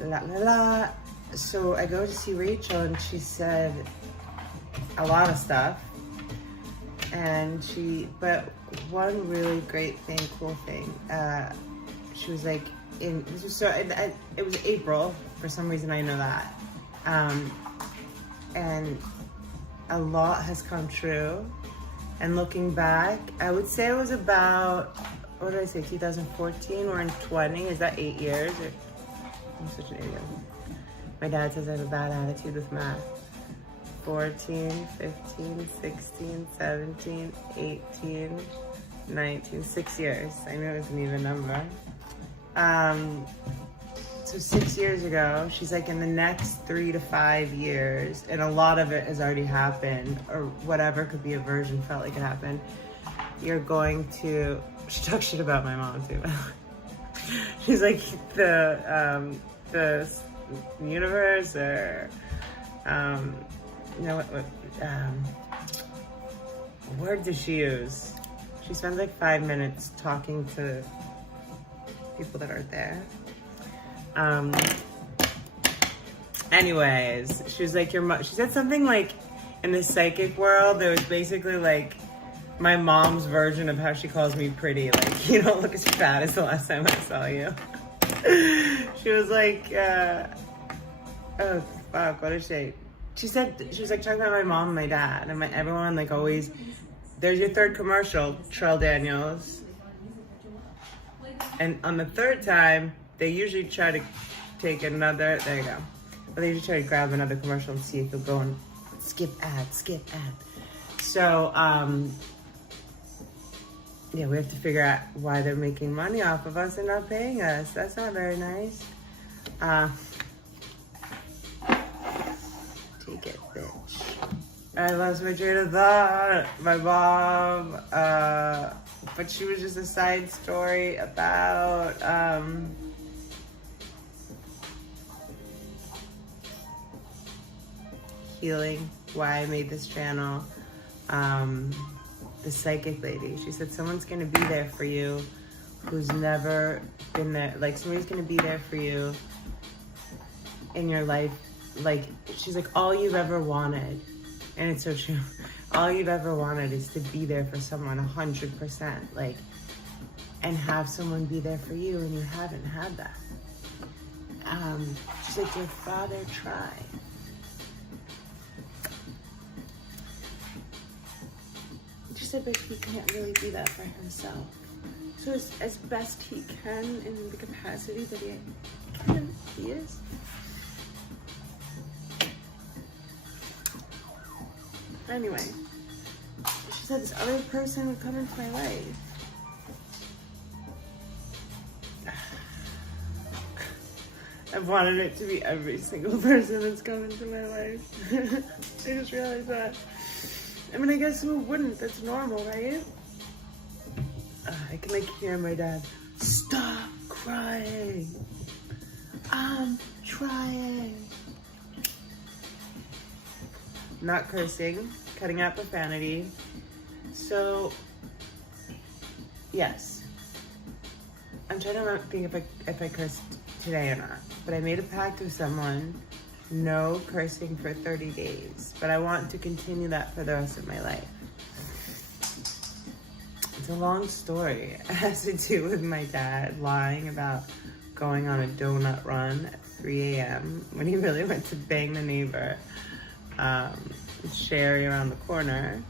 La la la. So I go to see Rachel and she said a lot of stuff. But one really great thing, cool thing, she was like, it was April, for some reason I know that. And a lot has come true. And looking back, I would say it was about, what did I say, 2014, we're in 20, is that 8 years? I'm such an idiot. My dad says I have a bad attitude with math. 14, 15, 16, 17, 18, 19, 6 years. I knew it was an even number. So 6 years ago, she's like, in the next 3 to 5 years, and a lot of it has already happened, or whatever could be a version felt like it happened, you're going to, she talks shit about my mom too. She's like, the universe, or, what word does she use? She spends like 5 minutes talking to people that aren't there. Anyways, she was like, she said something like, in the psychic world, there was basically like my mom's version of how she calls me pretty. Like, you don't look as fat as the last time I saw you. She was like, oh fuck, what did she say? She was like talking about my mom and my dad, and everyone like always, there's your third commercial, Trell Daniels. And on the third time, they usually try to take another, there you go. But they usually try to grab another commercial and see if they'll go and skip ad. So, yeah, we have to figure out why they're making money off of us and not paying us. That's not very nice. Take it, bitch. I lost my train of thought. My mom, but she was just a side story about, healing, why I made this channel. The psychic lady, she said someone's gonna be there for you who's never been there. Like, somebody's gonna be there for you in your life. Like, she's like, all you've ever wanted, and it's so true, all you've ever wanted is to be there for someone 100%, like, and have someone be there for you, and you haven't had that. She's like, your father tried. She said, but he can't really do that for himself. So as best he can in the capacity that he can, he is. Anyway, she said this other person would come into my life. I've wanted it to be every single person that's come into my life. I just realized that. I mean, I guess who wouldn't? That's normal, right? I can like hear my dad, stop crying. I'm trying. Not cursing, cutting out profanity. So, yes. I'm trying to not think if I cursed today or not, but I made a pact with someone, no cursing for 30 days, but I want to continue that for the rest of my life. It's a long story. It has to do with my dad lying about going on a donut run at 3 a.m. when he really went to bang the neighbor, Sherry, around the corner.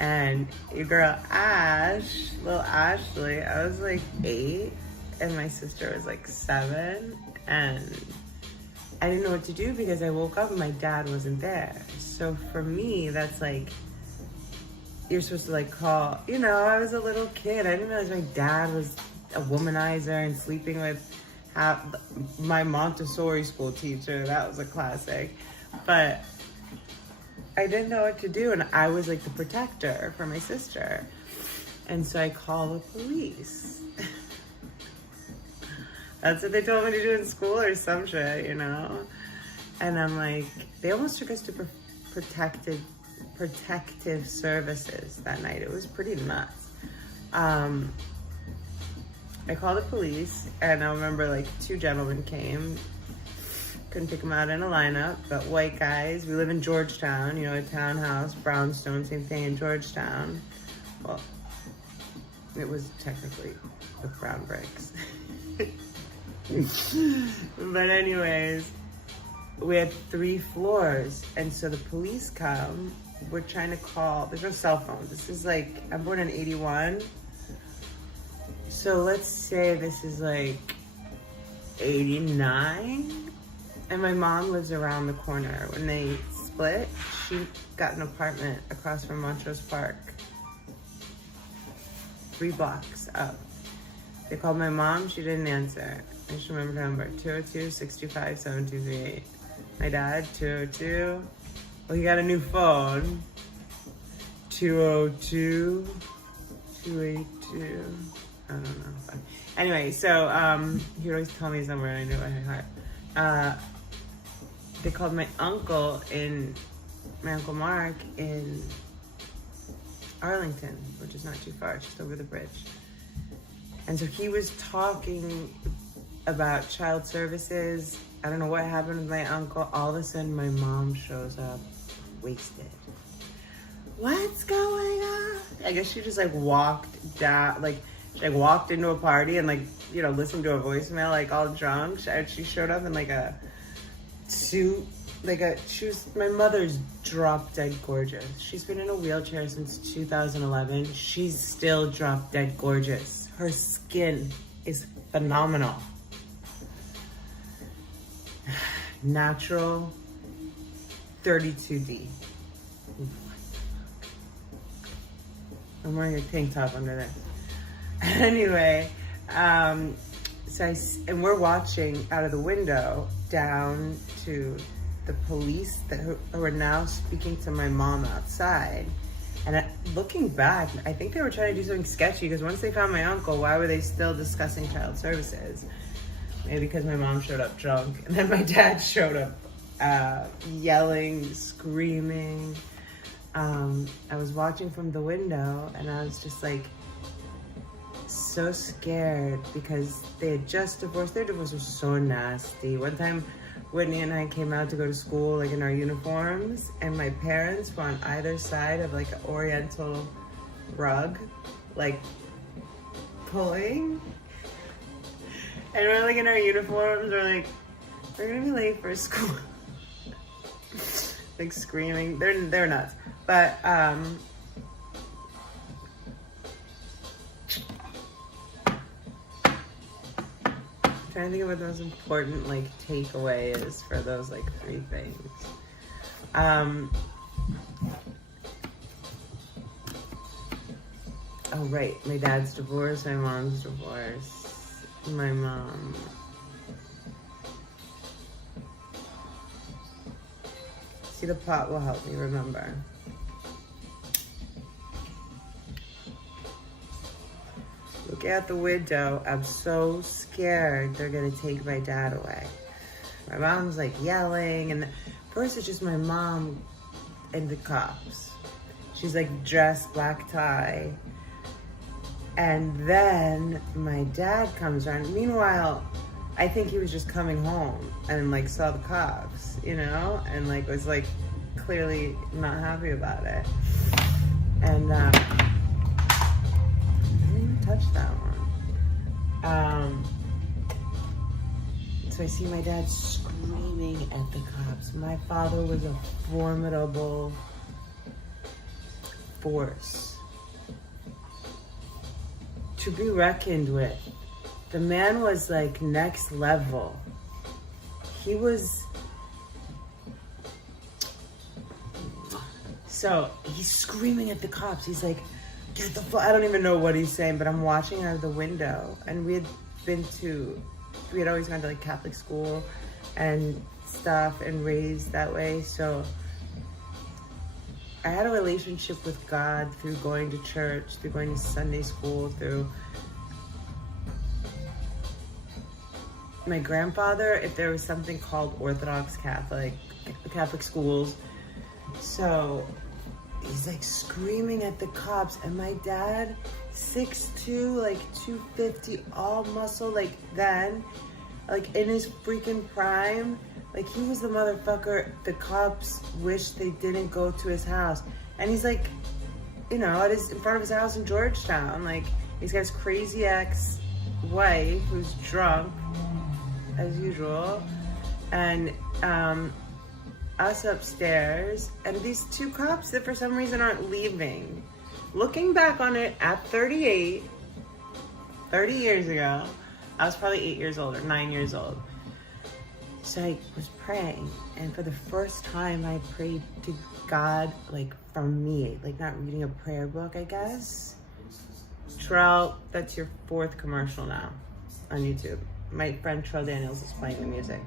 And your girl Ash, little Ashley, I was like 8 and my sister was like 7, and I didn't know what to do because I woke up and my dad wasn't there. So for me, that's like, you're supposed to like call, you know, I was a little kid. I didn't realize my dad was a womanizer and sleeping with my Montessori school teacher. That was a classic. But I didn't know what to do, and I was like the protector for my sister. And so I call the police. That's what they told me to do in school or some shit, you know? And I'm like, they almost took us to protective services that night. It was pretty nuts. I called the police, and I remember like 2 gentlemen came, couldn't pick them out in a lineup, but white guys. We live in Georgetown, you know, a townhouse, brownstone, same thing in Georgetown. Well, it was technically with brown bricks. But anyways, we had 3 floors, and so the police come. We're trying to call, there's no cell phone. This is like, I'm born in 81. So let's say this is like 89. And my mom lives around the corner. When they split, she got an apartment across from Montrose Park. 3 blocks up. They called my mom, she didn't answer. I just remember the number, 202-625-7238. My dad, 202. Well, he got a new phone. 202-282. I don't know. Anyway, so he would always tell me his number and I knew it by heart. They called my uncle Mark in Arlington, which is not too far, just over the bridge. And so he was talking about child services. I don't know what happened with my uncle. All of a sudden, my mom shows up, wasted. What's going on? I guess she just like walked down, like she like walked into a party and like, you know, listened to a voicemail, like all drunk. She showed up in like a suit, she was my mother's drop dead gorgeous. She's been in a wheelchair since 2011. She's still drop dead gorgeous. Her skin is phenomenal. Natural 32D. I'm wearing a tank top under there. Anyway, and we're watching out of the window down to the police who are now speaking to my mom outside. And looking back, I think they were trying to do something sketchy because once they found my uncle, why were they still discussing child services? Maybe because my mom showed up drunk and then my dad showed up yelling, screaming. I was watching from the window and I was just like so scared because they had just divorced. Their divorce was so nasty. One time Whitney and I came out to go to school like in our uniforms and my parents were on either side of like an oriental rug, like pulling. And we're like in our uniforms, we're gonna be late for school. Like screaming, they're nuts. But trying to think of what the most important like takeaway is for those like 3 things. Oh right, my dad's divorce, my mom's divorce, my mom. See, the plot will help me remember. Looking out the window, I'm so scared they're gonna take my dad away. My mom's like yelling, and first it's just my mom and the cops. She's like dressed, black tie. And then my dad comes around. Meanwhile, I think he was just coming home and like saw the cops, you know, and like was like clearly not happy about it. And I didn't even touch that one. So I see my dad screaming at the cops. My father was a formidable force to be reckoned with. The man was like next level. He was, so he's screaming at the cops. He's like, get the fuck, I don't even know what he's saying, but I'm watching out of the window. And we had always gone to like Catholic school and stuff and raised that way. So I had a relationship with God through going to church, through going to Sunday school, through my grandfather, if there was something called Orthodox Catholic schools. So he's like screaming at the cops, and my dad, 6'2", like 250, all muscle, like then, like in his freaking prime, Like, he was the motherfucker the cops wish they didn't go to his house. And he's like, you know, in front of his house in Georgetown. Like, he's got his crazy ex-wife who's drunk, as usual. And us upstairs. And these two cops that for some reason aren't leaving. Looking back on it at 38, 30 years ago, I was probably 8 years old or 9 years old. So I was praying, and for the first time I prayed to God, like, from me, like, not reading a prayer book, I guess. Trell, that's your 4th commercial now on YouTube. My friend Trell Daniels is playing the music.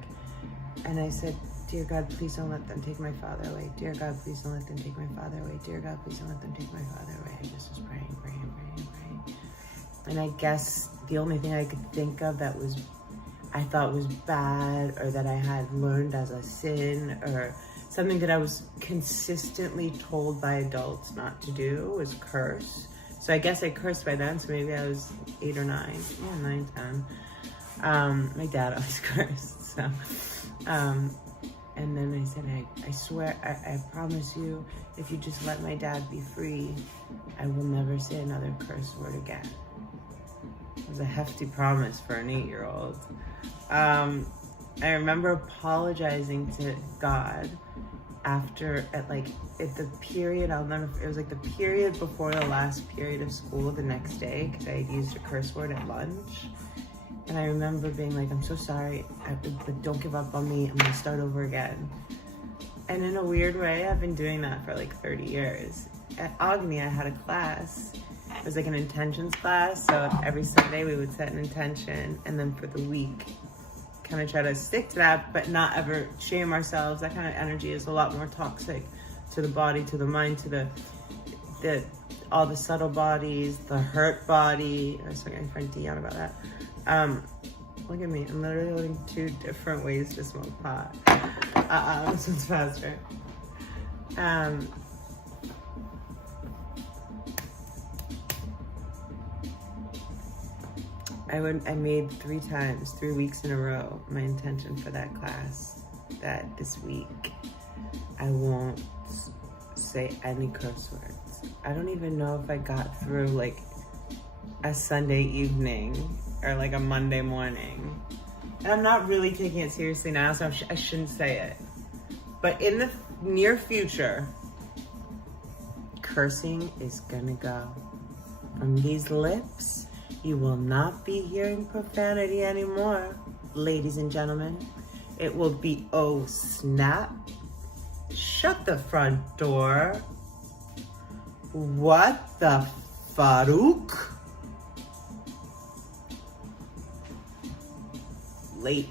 And I said, dear God, please don't let them take my father away. Dear God, please don't let them take my father away. Dear God, please don't let them take my father away. I just was praying. And I guess the only thing I could think of that was, I thought was bad, or that I had learned as a sin, or something that I was consistently told by adults not to do, was curse. So I guess I cursed by then, so maybe I was 8 or 9. Yeah, 9, 10. My dad always cursed, so. And then I said, I swear, I promise you, if you just let my dad be free, I will never say another curse word again. It was a hefty promise for an 8-year-old. I remember apologizing to God after, at the period, it was like the period before the last period of school the next day, because I had used a curse word at lunch. And I remember being like, I'm so sorry, but don't give up on me, I'm gonna start over again. And in a weird way, I've been doing that for like 30 years. At Agni, I had a class. It was like an intentions class, so every Sunday we would set an intention, and then for the week, kind of try to stick to that, but not ever shame ourselves. That kind of energy is a lot more toxic to the body, to the mind, to all the subtle bodies, the hurt body. I was talking to my friend Dion about that. Look at me, I'm literally holding 2 different ways to smoke pot. This one's faster. I made 3 weeks in a row, my intention for that class, that this week I won't say any curse words. I don't even know if I got through like a Sunday evening or like a Monday morning. And I'm not really taking it seriously now, so I shouldn't say it. But in the near future, cursing is gonna go. From these lips, you will not be hearing profanity anymore, ladies and gentlemen. It will be, oh snap, shut the front door. What the Farouk? Late.